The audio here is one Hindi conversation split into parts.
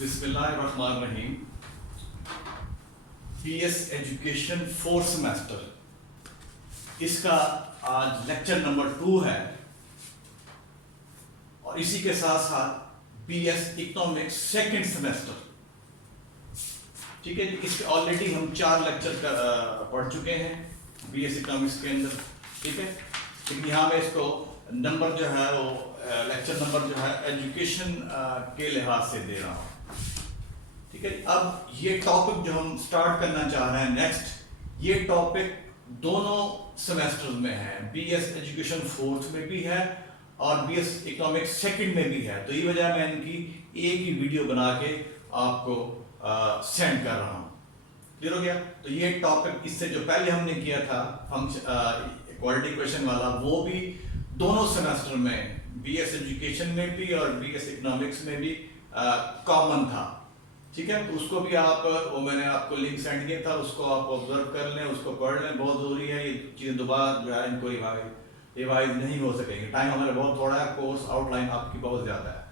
बिस्मिल्लाहिर्रहमानिर्रहीम। बीएस एजुकेशन 4th सेमेस्टर, इसका आज लेक्चर नंबर 2 है और इसी के साथ साथ बीएस इकोनॉमिक्स 2nd सेमेस्टर। ठीक है जी, इसके ऑलरेडी हम 4 लेक्चर पढ़ चुके हैं बीएस इकोनॉमिक्स के अंदर। ठीक है, लेकिन यहाँ में इसको नंबर जो है वो लेक्चर नंबर जो है एजुकेशन के लिहाज से दे रहा हूँ। ठीक है, अब ये टॉपिक जो हम स्टार्ट करना चाह रहे हैं नेक्स्ट, ये टॉपिक दोनों सेमेस्टर्स में है। बीएस एजुकेशन 4th में भी है और बीएस इकोनॉमिक्स 2nd में भी है। तो ये वजह मैं इनकी एक ही वीडियो बना के आपको सेंड कर रहा हूँ। क्लियर हो गया? तो ये टॉपिक इससे जो पहले हमने किया था हम क्वालिटी क्वेश्चन वाला, वो भी दोनों सेमेस्टर में बीएस एजुकेशन में भी और बीएस इकोनॉमिक्स में भी कॉमन था। ठीक है, तो उसको भी आप, वो मैंने आपको लिंक सेंड किया था, उसको आप ऑब्जर्व कर लें, उसको पढ़ लें, बहुत ज़रूरी है। ये चीज़ें दोबारा जो है इनको रिवाइज नहीं हो सकेंगे, टाइम हमारा बहुत थोड़ा है, कोर्स आउटलाइन आपकी बहुत ज़्यादा है।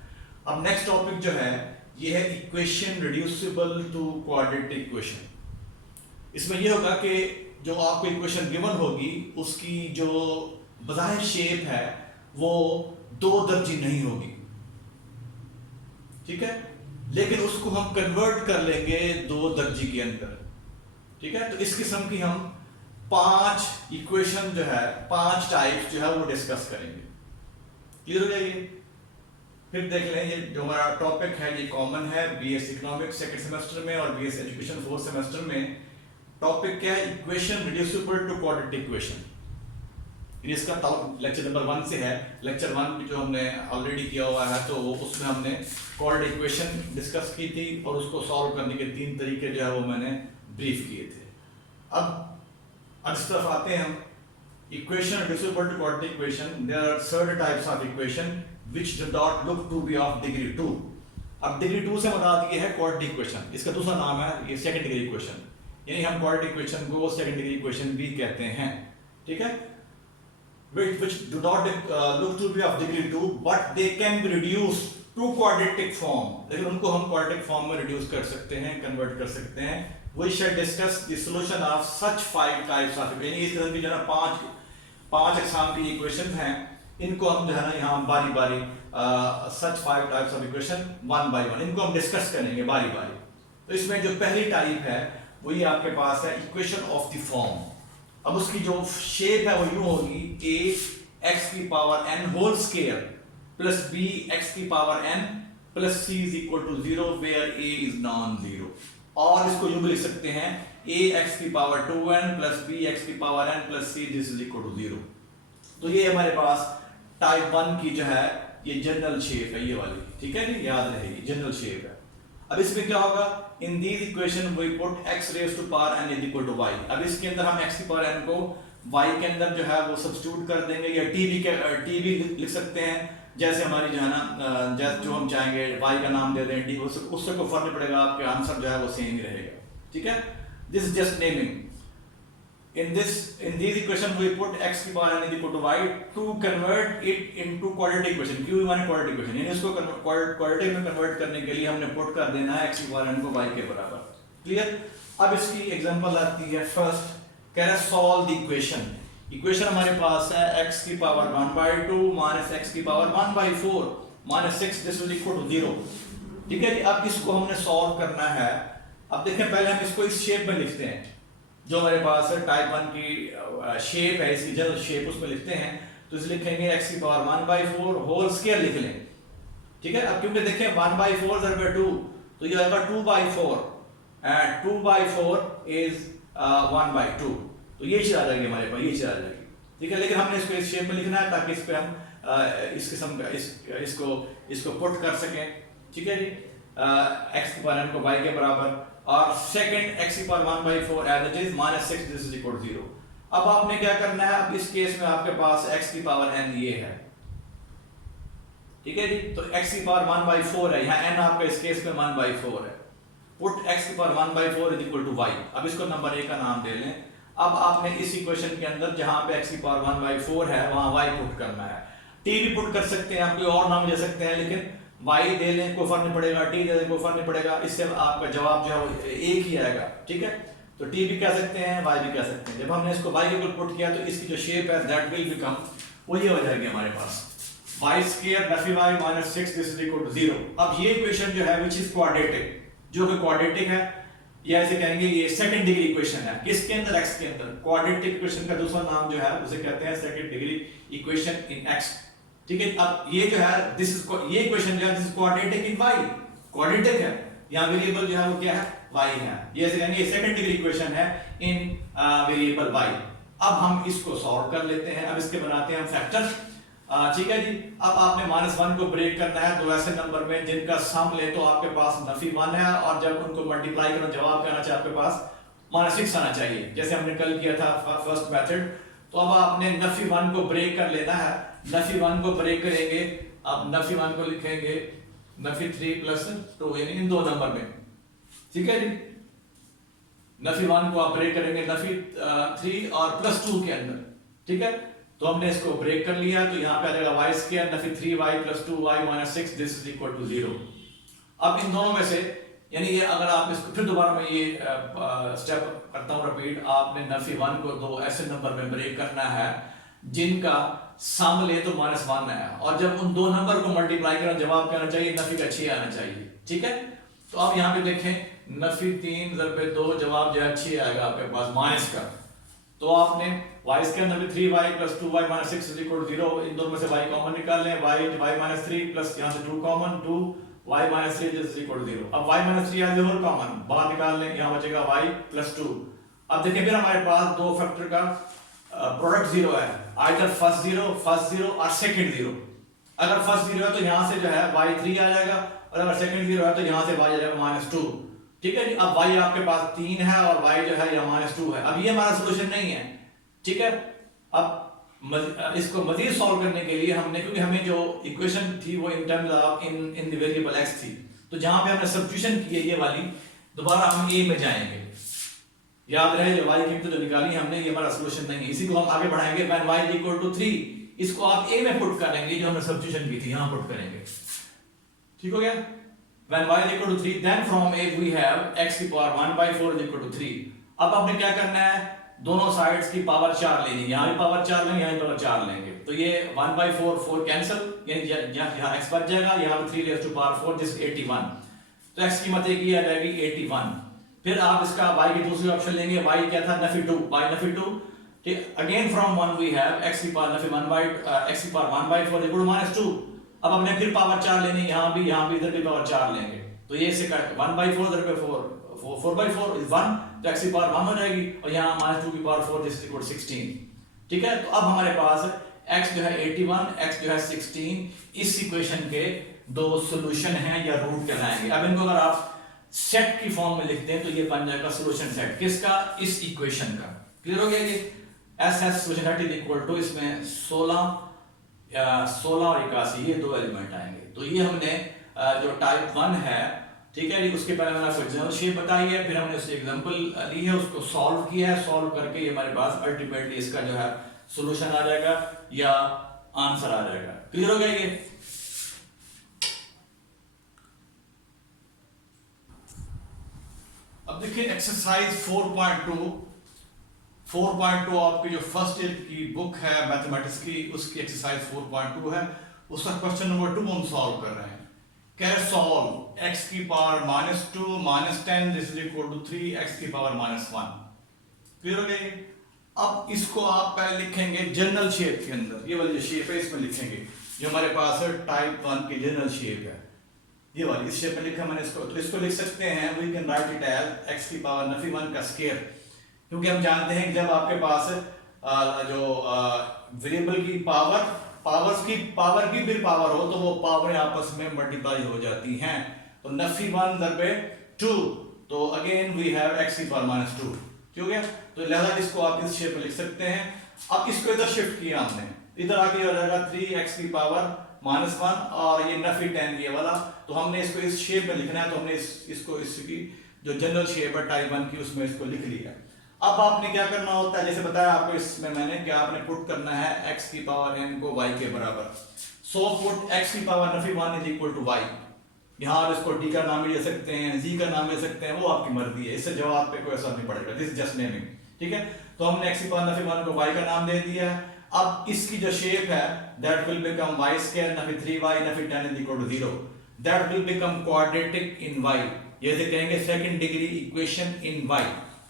अब नेक्स्ट टॉपिक जो है ये है equation reducible to quadratic equation. इसमें यह होगा कि जो आपको इक्वेशन गिवन होगी उसकी जो बज़ाहिर शेप है वो 2 दर्जी नहीं होगी। ठीक है, लेकिन उसको हम कन्वर्ट कर लेंगे 2 दर्जी के अंदर। ठीक है, तो इस किस्म की हम 5 इक्वेशन जो है, 5 टाइप्स जो है वो डिस्कस करेंगे। क्लियर हो जाएगी? फिर देख लें, ये जो हमारा टॉपिक है ये कॉमन है बीएस इकोनॉमिक्स 2nd सेमेस्टर में और बीएस एजुकेशन 4th सेमेस्टर में। टॉपिक क्या है? Equation reducible to quadratic equation. इसका लेक्चर नंबर 1 से है। लेक्चर 1 जो हमने ऑलरेडी किया हुआ है, तो उसमें हमने क्वाड्रेटिक इक्वेशन डिस्कस की थी और उसको सॉल्व करने के 3 तरीके जो है वो मैंने ब्रीफ किए थे। अब इस तरफ आते हैं हम। Equation reducible to quadratic equation, there are certain types of equation which do not look to be of degree 2। अब डिग्री 2 से मुराद ये है क्वाड्रेटिक इक्वेशन, इसका दूसरा नाम है ये 2nd डिग्री इक्वेशन, यानी हम क्वाड्रेटिक इक्वेशन को 2nd डिग्री इक्वेशन भी कहते हैं। ठीक है, which do not look to be of degree 2 but they can be reduced to quadratic form। लेकिन उनको हम quadratic form में reduce कर सकते हैं, convert कर सकते हैं। We shall discuss the solution of such 5 types of equation। इस तरह की जो है 5 अक़साम की equations हैं, इनको हम जो है ना यहाँ बारी बारी such 5 types of equation 1 by 1 इनको हम discuss करेंगे बारी बारी। तो इसमें जो पहली टाइप है वो ये आपके पास है equation of the form। अब उसकी जो शेप है वो यूं होगी, a x की power n whole square plus b x की power n plus c is equal to 0 where a is non zero. और इसको यूं भी लिख सकते हैं a x की power 2n plus b x की power n plus c this is equal to 0। तो ये हमारे पास टाइप 1 की जो है ये जनरल शेप है, ये वाली। ठीक है जी, याद रहेगी, जनरल शेप है। अब इसमें क्या होगा? In these equation we put x raise to power n is equal to y। अब इसके अंदर हम x की पावर n को y के अंदर जो है वो सब्स्टिट्यूट कर देंगे, या t भी लिख सकते हैं, जैसे हमारी जो है ना जैसे जो हम चाहेंगे y का नाम दे दें d, उससे कोई फर्क नहीं पड़ेगा, आपके आंसर जो है वो सेम ही रहेगा। ठीक है, this is just naming. in these equation we put x की power n is equal to y to convert it into quadratic equation। क्यों माने quadratic equation, यानी इसको quadratic में कन्वर्ट करने के लिए हमने पुट कर देना है x की पावर n को y के बराबर। क्लियर? अब इसकी एग्जांपल आती है फर्स्ट, कह रहा है सॉल्व द इक्वेशन हमारे पास है x की पावर 1/2 माइनस x की power 1/4 minus 6 this is equal to 0। ठीक है जी, अब इसको हमने सॉल्व करना है। अब देखें, पहले हम इसको इस शेप में लिखते हैं जो हमारे पास है टाइप 1 की शेप है, इसकी जनरल शेप उसमें लिखते हैं। तो इसे लिखेंगे x की पावर 1/4 होल स्क्वायर लिख लें। ठीक है, अब क्योंकि देखें 1/4 ज़रब 2 तो ये आएगा 2/4 एंड 2/4 इज 1/2। तो ये चीज आ जाएगी हमारे पास, ये चीज आ जाएगी। ठीक है, लेकिन हमने इसको इस शेप में लिखना है ताकि इस पे हम इस किस्म का इसको पुट कर सकें। ठीक है जी, x की पावर n को y के बराबर और सेकंड x की power 1/4 as it is minus 6 this is equal to 0। अब आपने क्या करना है? अब इस केस में आपके पास x की पावर n ये है। ठीक है जी, तो x की पावर 1/4 है, यहाँ n आपका इस केस में 1/4 है। पुट x की power 1/4 is equal to y। अब इसको नंबर 1 का नाम दे लें। अब आपने इस इक्वेशन के अंदर जहां पे x की पावर 1/4 है वहां y पुट करना है। t भी पुट कर सकते हैं, आप कोई और नाम ले सकते हैं, लेकिन वाई दे लें कोई फर्क नहीं पड़ेगा, टी दे लें कोई फर्क नहीं पड़ेगा, इससे आपका जवाब जो है वो एक ही आएगा। ठीक है, तो टी भी कह सकते हैं, वाई भी कह सकते हैं। जब हमने इसको वाई के ऊपर पुट किया तो इसकी जो शेप है दैट विल बिकम, वो ये हो जाएगी हमारे पास वाई स्क्वायर नफी Y minus 6 this is equal to 0। अब ये इक्वेशन जो है विच इज क्वाड्रेटिक, जो कि क्वाड्रेटिक है, या ऐसे कहेंगे ये सेकंड डिग्री इक्वेशन है। किसके अंदर? एक्स के अंदर। क्वाड्रेटिक इक्वेशन का दूसरा नाम जो है उसे कहते हैं सेकंड डिग्री इक्वेशन इन एक्स। ठीक है, अब ये जो है दिस इज, ये इक्वेशन जो है this is quadratic in y, quadratic है, यहां वेरिएबल जो है वो क्या है? वाई है। ये ऐसे कहेंगे ये सेकंड डिग्री इक्वेशन है इन वेरिएबल वाई। अब हम इसको सॉल्व कर लेते हैं, अब इसके बनाते हैं हम फैक्टर। ठीक है जी, अब आपने -1 को ब्रेक करना है दो ऐसे नंबर में जिनका सम ले तो आपके पास नफी 1 है, और जब उनको मल्टीप्लाई करना जवाब क्या आना चाहिए आपके पास -6 आना चाहिए, जैसे हमने कल किया था फर्स्ट मेथड। तो अब आपने नफी 1 को ब्रेक कर लेना है, नफी 1 को ब्रेक करेंगे, अब नफी 1 को लिखेंगे नफी 3 प्लस 2 यानी इन दो नंबर में। ठीक है जी, नफी 1 को आप ब्रेक करेंगे नफी 3 और प्लस 2 के अंदर। ठीक है, तो हमने इसको ब्रेक कर लिया, तो यहाँ पे आ जाएगा वाई स्क्वायर नफी 3y plus 2y minus 6 this is equal to 0। अब इन दोनों में से यानी ये अगर आप इसको फिर दोबारा मैं ये स्टेप करता हूँ रिपीट, आपने नफी 1 को दो ऐसे नंबर में ब्रेक करना है जिनका सम ले तो -1 है, और जब उन दो नंबर को मल्टीप्लाई करना जवाब क्या आना चाहिए? नफी का 6 आना चाहिए। ठीक है, तो अब यहाँ पे देखें नफी 3 × 2 जवाब जो है 6 आएगा आपके पास माइनस का। तो आपने y स्क्वायर नफी 3y plus 2y minus 6 is equal to 0, इन दोनों में से y कॉमन निकाल लें, y माइनस 3 प्लस यहाँ से 2 common, 2y minus 3 is equal to 0। अब y माइनस 3 आज और कॉमन बाहर निकाल लें, यहाँ बचेगा y प्लस 2। अब देखिए फिर हमारे पास दो फैक्टर का प्रोडक्ट 0 है, आइदर फर्स्ट 0 और सेकंड 0। अगर फर्स्ट 0 है तो यहाँ से जो है y3 आ जाएगा, और अगर सेकंड 0 है तो यहाँ से y आ जाएगा -2। ठीक है जी, अब y आपके पास 3 है और y जो है यहाँ -2 है। अब ये हमारा सोल्यूशन नहीं है। ठीक है, अब इसको मजीद सॉल्व करने के लिए हमने, क्योंकि हमें जो इक्वेशन थी वो in terms of in the variable x थी, तो जहां पे हमने सब्स्टिट्यूशन की है ये वाली, दोबारा हम a में जाएंगे। याद रहे जो y की कीमत जो निकाली हमने, ये हमारा सॉल्यूशन नहीं है, इसी को हम आगे बढ़ाएंगे when y इक्वल टू 3, इसको आप a में पुट करेंगे, जो हमने सब्स्टिट्यूशन की थी यहां पुट करेंगे। ठीक हो गया, when y equal to 3 then from a we have x की पावर 1/4 इक्वल टू 3। अब आपने क्या करना है? दोनों साइड्स की पावर 4 लेनी, यहाँ भी पावर 4 लेंगे, यहाँ भी पावर 4 लेंगे, तो ये 1/4 4 कैंसिल, यानी यहाँ x बच जाएगा, यहाँ पे 3 रेज़ टू पावर 4 जिस 81, तो x की कीमत एक ही आ जाएगी 81। फिर आप इसका y की दूसरी ऑप्शन लेंगे, y क्या था? नफी 2, y नफी 2। ठीक, again from 1 we have x की पावर नफी 1/x की पावर 1/4 इक्वल टू -2। अब हमने फिर पावर 4 लेनी, यहाँ भी इधर भी पावर 4 लेंगे, तो ये इससे 1/4 इधर पे 4/4 इज 1, तो x की पावर 1 हो जाएगी, और यहाँ -2 की power 4 this is equal to 16। ठीक है, तो अब हमारे पास x जो है 81, x जो है 16, इस इक्वेशन के दो सॉल्यूशन हैं या रूट कहलाएंगे। अब इनको अगर आप सेट की फॉर्म में लिखते हैं तो ये बन जाएगा सॉल्यूशन सेट, किसका? इस इक्वेशन का। क्लियर हो गया ये? SS solution set is equal to, इसमें 16 और 81 ये दो एलिमेंट आएंगे। तो ये हमने जो टाइप 1 है, ठीक है जी, उसके पहले मैंने आपको एग्जाम्पल शेप बताई है, फिर हमने उससे एग्जांपल ली है, उसको सॉल्व किया है, सॉल्व करके ये हमारे पास अल्टीमेटली इसका जो है सॉल्यूशन आ जाएगा या आंसर आ जाएगा। क्लियर हो गया ये? अब देखिए एक्सरसाइज 4.2 आपकी जो फर्स्ट ईयर की बुक है मैथमेटिक्स की, उसकी एक्सरसाइज 4.2 है, उसका क्वेश्चन नंबर 2 हम सॉल्व कर रहे हैं। कह रहे सॉल्व x की power -2 -10 this is equal to 3x की पावर -1। क्लियर हो गया? अब इसको आप पहले लिखेंगे जनरल शेप के अंदर, ये वाली जो शेप है इसमें लिखेंगे, जो हमारे पास है टाइप 1 की जनरल शेप है, ये वाली इस शेप में लिखा मैंने इसको। तो इसको लिख सकते हैं, we can write it as x की पावर नफी 1 का स्क्वायर, क्योंकि हम जानते हैं कि जब आपके पास जो वेरिएबल की पावर्स की पावर की फिर पावर हो तो वो पावर आपस में मल्टीप्लाई हो जाती हैं। तो नफी 1 दरबे 2, तो अगेन वी हैव x की पावर -2। ठीक हो गया? तो लिहाजा इसको आप इस शेप में लिख सकते हैं। अब इसको इधर शिफ्ट किया हमने, इधर आके हो जाएगा 3x की पावर -1 और ये नफी 10 ये वाला, तो हमने इसको इस शेप में लिखना है, तो हमने इसको इसकी जो जनरल शेप है टाइप 1 की उसमें इसको लिख लिया। अब आपने क्या करना होता है, जैसे बताया आपको इसमें मैंने, क्या आपने पुट करना है x की पावर n को y के बराबर। सो पुट x की पावर नफी 1 इज इक्वल टू y। यहाँ आप इसको d का नाम भी ले सकते हैं, z का नाम ले सकते हैं, वो आपकी मर्जी है, इससे जवाब पे कोई असर नहीं पड़ेगा, दिस जस्ट नेमिंग। ठीक है, तो हमने x की पावर नफी 1 को y का नाम दे दिया है। अब इसकी जो शेप है that will become y square नफी 3y नफी 10 is equal to 0, that will become quadratic in y, ये से कहेंगे second degree equation in y।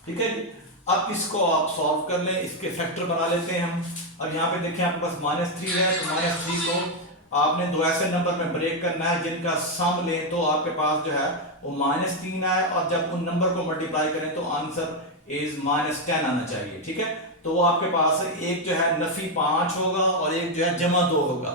ठीक है जी, अब इसको आप सॉल्व कर लें, इसके फैक्टर बना लेते हैं हम। अब यहाँ पे देखें आपके पास -3 है, तो -3 को आपने दो ऐसे नंबर में ब्रेक करना है जिनका सम लें तो आपके पास जो है वो -3 आए, और जब उन नंबर को मल्टीप्लाई करें तो आंसर इज -10 आना चाहिए। ठीक है, तो वो आपके पास एक जो है नफी 5 होगा और एक जो है जमा 2 होगा।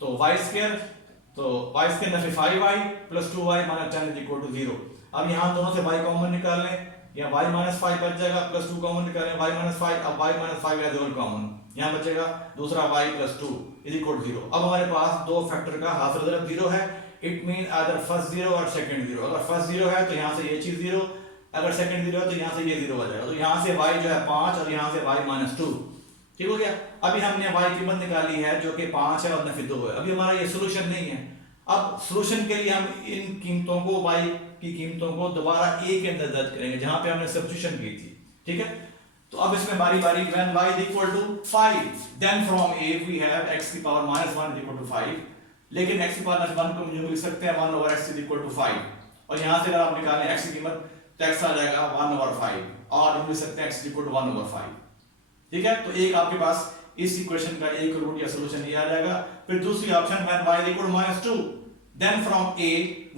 तो y स्क्वायर, तो y स्क्वायर नफी 5y plus 2y minus 10 is equal to 0। अब यहाँ दोनों से y कॉमन निकाल लें, या y माइनस 5 बच जाएगा, प्लस 2 कॉमन निकालें, y माइनस 5, अब y minus 5 as whole common, यहाँ बचेगा दूसरा y plus 2 is equal to 0। अब हमारे पास दो फैक्टर का हासिल ज़रूर 0 है, इट मीन अदर फर्स्ट 0 और सेकंड 0। अगर फर्स्ट 0 है तो यहाँ से ये चीज 0, अगर सेकंड 0 है तो यहाँ से ये 0 हो जाएगा, तो यहाँ से y जो है 5 और यहाँ से y माइनस 2। ठीक हो गया, अभी हमने y की कीमत निकाली है जो कि 5 है और नफी 2 है। अभी हमारा ये सोल्यूशन नहीं है, अब सोल्यूशन के लिए हम इन कीमतों को y की कीमतों को दोबारा a के अंदर दर्ज करेंगे जहां पे हमने सब्स्टिट्यूशन की थी। ठीक है, तो अब इसमें बारी बारी when y is equal to 5 then from a we have x की पावर -1 is equal to 5, लेकिन x की पावर -1 को हम लिख सकते हैं 1 over x is equal to 5, और यहां से अगर आप निकालें x की कीमत तो x आ जाएगा 1 over 5, और हम लिख सकते हैं x is equal to 1 over 5। ठीक है, तो एक आपके पास इस इक्वेशन का एक रूट या सॉल्यूशन ये आ जाएगा। फिर दूसरी option when y is equal to -2 then from a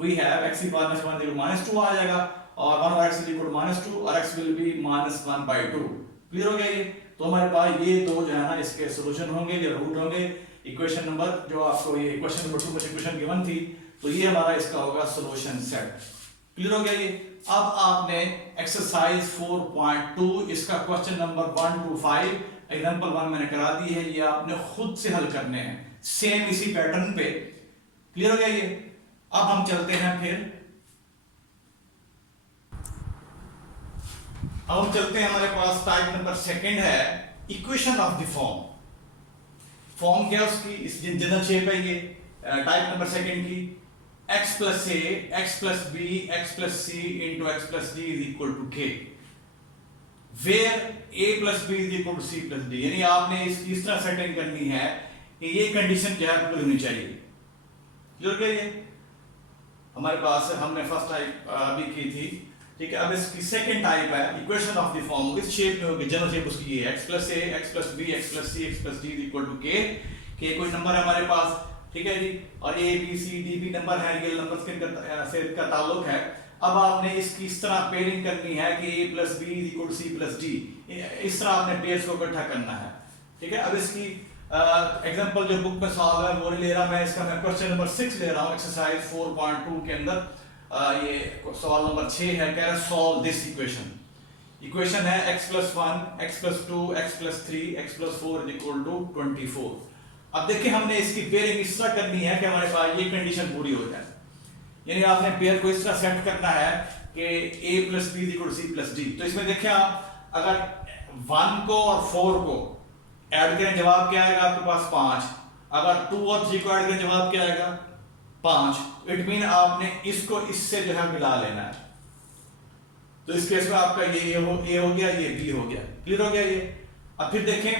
we have x की पावर -1 is equal to -2 आ जाएगा, और 1 over x is equal to -2 और x will be -1/2। क्लियर हो गया ये, तो हमारे पास ये दो जो है ना इसके सॉल्यूशन होंगे, ये रूट होंगे। इक्वेशन नंबर जो आपको ये क्वेश्चन नंबर 2 में इक्वेशन गिवन थी, तो ये हमारा इसका होगा सॉल्यूशन सेट। क्लियर हो गया ये। अब आपने एक्सरसाइज 4.2 इसका क्वेश्चन नंबर 1 to 5 एग्जांपल 1 मैंने करा दी है, ये आपने खुद से हल करने हैं सेम इसी पैटर्न पे। क्लियर हो गया ये। अब हम चलते हैं हमारे पास टाइप नंबर सेकंड है इक्वेशन ऑफ द फॉर्म क्या उसकी, इस जनरल शेप है ये टाइप नंबर सेकंड की, x plus a x plus b x plus c into x plus d is equal to k, where a plus b is equal to c plus d। यानी आपने इस तरह सेटिंग करनी है कि ये कंडीशन क्या है पूरी होनी चाहिए। क्लियर क्या ये हमारे पास हमने फर्स्ट टाइप अभी की थी। ठीक है, अब इसकी सेकंड टाइप है इक्वेशन ऑफ द फॉर्म, इस शेप में होगी, जनरल शेप उसकी ये x plus a x plus b x plus c x plus d is equal to k। k कोई नंबर है हमारे पास, ठीक है जी, और ए बी सी डी भी नंबर है, ये नंबर से का ताल्लुक है। अब आपने इसकी इस तरह पेयरिंग करनी है कि a plus b is equal to c plus d, इस तरह आपने पेयर्स को इकट्ठा करना है। ठीक है, अब इसकी एग्जांपल जो बुक में सॉल्व है वो नहीं ले रहा मैं, इसका मैं क्वेश्चन नंबर 6 ले रहा हूँ एक्सरसाइज 4.2 के अंदर। ये सवाल नंबर 6 है, कह रहा है सॉल्व दिस इक्वेशन है x plus 1 x plus 2 x plus 3 x plus 4 is equal to 24। अब देखिए हमने इसकी पेयरिंग इस तरह करनी है कि हमारे पास ये कंडीशन पूरी हो जाए, यानी आपने पेयर को इस तरह सेट करना है कि a plus b equal to c plus d. तो इसमें देखिए आप अगर 1 को और 4 को ऐड करें जवाब क्या आएगा आपके पास 5, अगर 2 और 3 को ऐड करें जवाब क्या आएगा 5। इट मीन आपने इसको इससे जो है मिला लेना है। तो इस केस में आपका ये a हो गया, ये b हो गया। क्लियर हो गया ये। अब फिर देखें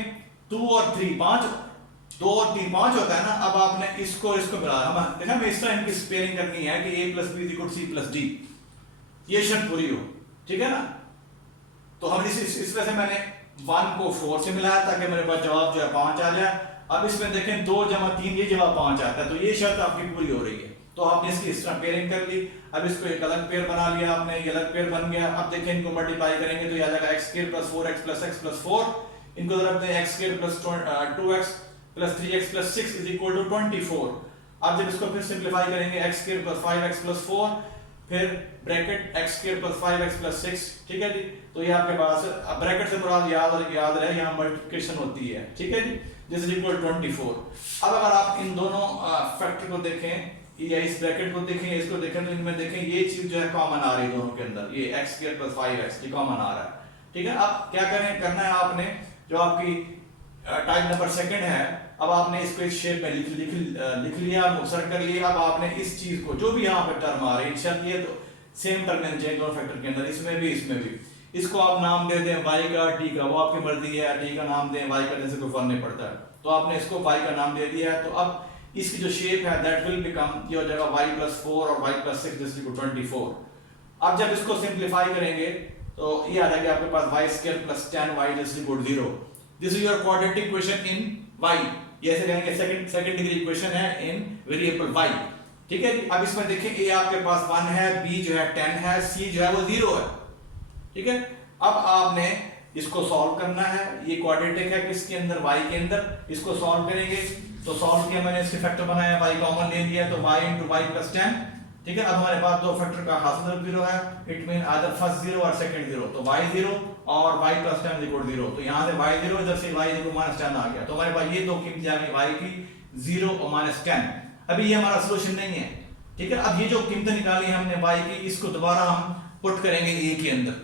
2 और 3 5, 2 और 3 5 होता है ना, अब आपने इसको मिला, हम देखा मैं इस तरह इनकी पेयरिंग करनी है कि a plus b equal to c plus d, ये शर्त पूरी हो। ठीक है ना, तो हम इस वजह से मैंने 1 को 4 से मिलाया ताकि मेरे पास जवाब जो है 5 आ जाए। अब इसमें देखें 2 जमा 3 ये जवाब 5 आता है, तो ये शर्त आपकी पूरी हो रही है। तो आपने इसकी इस तरह पेयरिंग कर ली। अब इसको एक अलग पेयर बना लिया आपने, ये अलग पेयर बन गया। अब देखें इनको मल्टीप्लाई करेंगे तो ये आ जाएगा x square plus 4x plus x plus 4, इनको रखते हैं x square plus 2x plus 3x plus 6 is equal to 24। अब जब इसको फिर सिंपलीफाई करेंगे x square plus 5x plus 4 फिर bracket x square plus 5x plus 6। ठीक है जी, तो ये आपके पास ब्रैकेट से मुराद याद रहे यहाँ मल्टीप्लिकेशन होती है। ठीक है जी, दिस इज इक्वल 24। अब अगर आप इन दोनों फैक्टर को देखें या इस ब्रैकेट को देखें इसको देखें, तो इनमें देखें ये चीज जो है कॉमन आ रही है दोनों के अंदर, ये x स्क्वायर प्लस 5x ये कॉमन आ रहा है। ठीक है, अब क्या करना है आपने जो आपकी टाइप नंबर सेकंड है, अब आपने इसको इस शेप में लिख लिया, मुक्सर कर लिया। अब आपने इस चीज को, जो भी यहाँ पे टर्म आ रही है, ये तो सेम टर्म है दोनों फैक्टर के अंदर, इसमें भी इसमें भी, इसको आप नाम दे दें y का t का, वो आपकी मर्जी है, t का नाम दें, y का देने से कोई फर्क नहीं पड़ता है। तो आपने इसको y का नाम दे दिया है। तो अब इसकी जो शेप है दैट विल बिकम, ये हो जाएगा y + 4 और y + 6 इज इक्वल टू 24। अब जब इसको सिंपलीफाई करेंगे तो ये आ जाएगा आपके पास y² + 10y is equal to 0। This is your quadratic equation in y। ये ऐसे कहेंगे सेकंड डिग्री इक्वेशन है इन वेरिएबल y। ठीक है जी। अब इसमें देखिए a आपके पास 1 है, b जो है 10 है, c जो है वो 0 है। ठीक है। अब आपने इसको सॉल्व करना है। ये क्वाड्रेटिक है किसके अंदर, y के अंदर। इसको सॉल्व करेंगे तो सॉल्व किया मैंने, इसके फैक्टर बनाया, y कॉमन ले लिया तो y × y + 10। ठीक है। अब हमारे पास दो फैक्टर का हासिल 0 है, इट मीन आइदर फर्स्ट 0 और सेकंड 0। तो y 0 और y + 10 = 0। तो यहां से y 0, इधर से y = -10 आ गया। तो हमारे पास ये दो कीमतें आ गई, y की 0 और -10। अभी ये हमारा सॉल्यूशन नहीं है। ठीक है। अब ये जो कीमतें निकाली हमने y की, इसको दोबारा हम पुट करेंगे a के अंदर।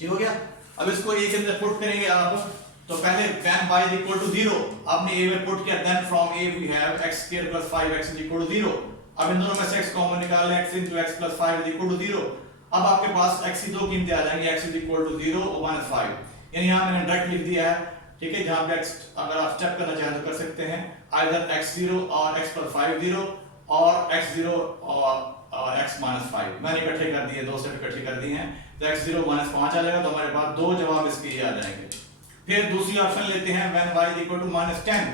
ठीक हो गया। अब इसको a के अंदर पुट करेंगे आप, तो पहले when y = 0 आपने a में पुट किया, then from a we have x² + 5x = 0। अब इन दोनों में से x कॉमन निकाल लें, x × x + 5 = 0। अब आपके पास x की दो कीमतें आ जाएंगी, x = 0 और -5। यानी यहां मैंने डायरेक्ट लिख दिया है। ठीक है। जहां पे x अगर आप चेक करना चाहें तो कर सकते हैं, आइदर x0 और x + 5 0 और x0 और x -5। मैंने इकट्ठे कर दिए, दो सेट इकट्ठे कर दिए हैं। तो x0 -5 आ जाएगा। तो हमारे पास दो जवाब इसके ये आ जाएंगे। फिर दूसरी ऑप्शन लेते हैं, when y = -10,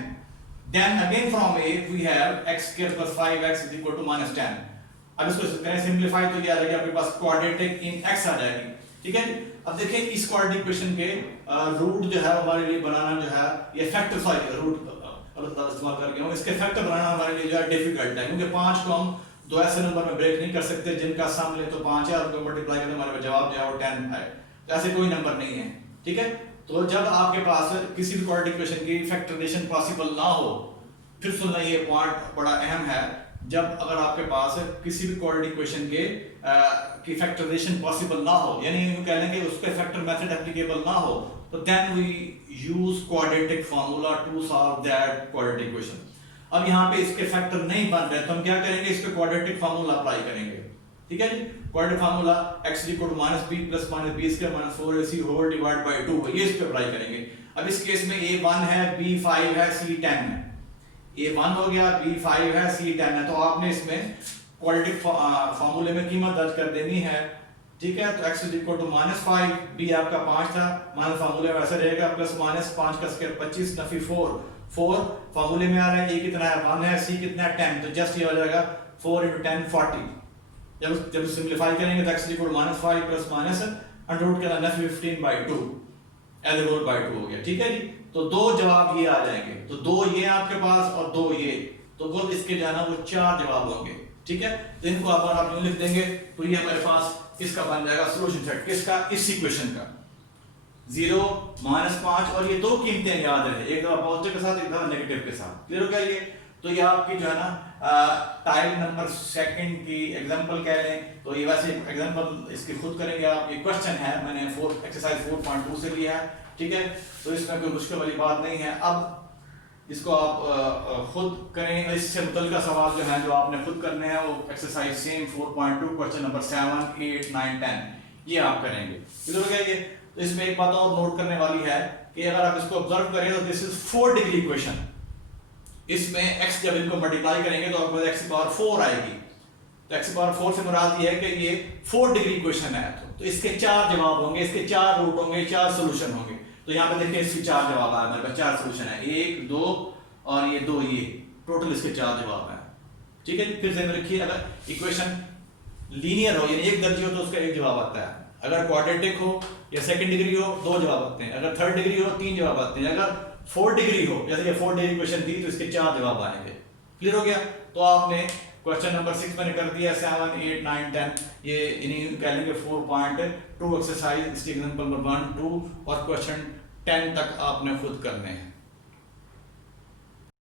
then again from a we have x² + 5x = -10। अब इसको करें सिंपलीफाई तो ये आ जाएगा आपके पास क्वाड्रेटिक इन x आ जाएगी। ठीक है। अब देखिए इस क्वाड्रेटिक इक्वेशन के रूट जो है हमारे लिए बनाना जो है, ये फैक्टर सॉरी रूट इस्तेमाल करके इसके फैक्टर बनाना हमारे लिए जो है डिफिकल्ट है, क्योंकि 5 को हम दो ऐसे नंबर में ब्रेक नहीं कर सकते जिनका सम ले तो 5 है और उनको मल्टीप्लाई करें हमारे जवाब जो है वो 10 है। तो ऐसे कोई नंबर नहीं है। ठीक है। तो जब आपके पास किसी भी क्वाड्रेटिक इक्वेशन की फैक्टराइजेशन पॉसिबल ना हो, फिर सुनना ये पॉइंट बड़ा अहम है, जब अगर आपके पास किसी भी क्वाड्रेटिक इक्वेशन के की फैक्टराइजेशन पॉसिबल ना हो, यानी यूं कह लें कि उस पे फैक्टर मेथड एप्लीकेबल ना हो, तो then we use quadratic formula to solve that quadratic equation. अब यहाँ पे इसके फैक्टर नहीं बन रहे तो हम क्या करेंगे, इस पे क्वाड्रेटिक फार्मूला अप्लाई करेंगे। ठीक है जी। Quadratic formula x = -b + -b² - 4ac whole divide by 2, ये इस पे अप्लाई करेंगे। अब इस केस में a 1 है, b 5 है, c 10 है। a 1 हो गया, b 5 है, c 10 है। तो आपने इसमें क्वाड्रेटिक फार्मूले में कीमत दर्ज कर देनी है। ठीक है। तो x = -5, b आपका 5 था, माइनस फार्मूले में ऐसा रहेगा, प्लस -5 का स्क्वायर 25 नफी 4 फार्मूले में आ रहा है। a कितना है 1 है, c कितना है 10, तो जस्ट ये हो जाएगा 4 × 10 40। जब सिंपलीफाई करेंगे तो x = -5 प्लस माइनस अंडर के अंदर 15/2 एज रूट बाय 2 हो गया। ठीक है जी। तो दो जवाब ये आ जाएंगे, तो दो ये आपके पास और दो ये, तो कुल इसके जाना वो 4 जवाब होंगे। ठीक है। तो इनको आप यूं लिख देंगे तो ये हमारे पास इसका बन जाएगा सॉल्यूशन सेट, किसका, इस इक्वेशन का। 0 -5 और ये दो कीमतें याद रहे, एक दफा पॉजिटिव के साथ, एक दफा नेगेटिव के साथ। क्लियर हो गया ये। तो ये आपकी जो है ना टाइप नंबर सेकंड की एग्जांपल कह लें, तो ये वैसे एग्जांपल इसकी खुद करेंगे आप। ये क्वेश्चन है, मैंने एक्सरसाइज 4.2 से लिया है। ठीक है। तो इसमें कोई मुश्किल वाली बात नहीं है। अब इसको आप खुद करें, इससे मुतल्लिका सवाल जो है जो आपने खुद करने हैं वो एक्सरसाइज सेम 4.2 क्वेश्चन नंबर 7, 8, 9, 10 ये आप करेंगे। क्लियर हो गया ये। तो इसमें एक बात और नोट करने वाली है कि अगर आप इसको ऑब्जर्व करें तो दिस इज 4 डिग्री इक्वेशन। इसमें x जब इनको मल्टीप्लाई करेंगे तो आपको x⁴ आएगी। तो x⁴ से मुराद ये है कि ये 4 डिग्री इक्वेशन है। तो इसके 4 जवाब होंगे, इसके 4 रूट होंगे, 4 सॉल्यूशन होंगे। तो यहाँ पे देखिए इसके 4 जवाब आए, हमारे पास 4 सॉल्यूशन है, 1, 2 और ये 2, ये टोटल इसके 4 जवाब हैं। ठीक है। फिर ध्यान रखिए, अगर इक्वेशन लीनियर हो यानी एक दर्जी हो तो उसका एक जवाब आता है, अगर क्वाड्रेटिक हो या सेकंड डिग्री हो 2 जवाब आते हैं, अगर थर्ड डिग्री हो 3 जवाब आते हैं, अगर 4 डिग्री हो, जैसे ये 4 डिग्री इक्वेशन थी तो इसके 4 जवाब आएंगे। क्लियर हो गया। तो आपने क्वेश्चन नंबर 6 मैंने कर दिया, 7, 8, 9, 10 ये इन्हीं कह लेंगे 4.2 एक्सरसाइज, इसके एग्जांपल नंबर 1, 2 और क्वेश्चन 10 तक आपने खुद करने हैं।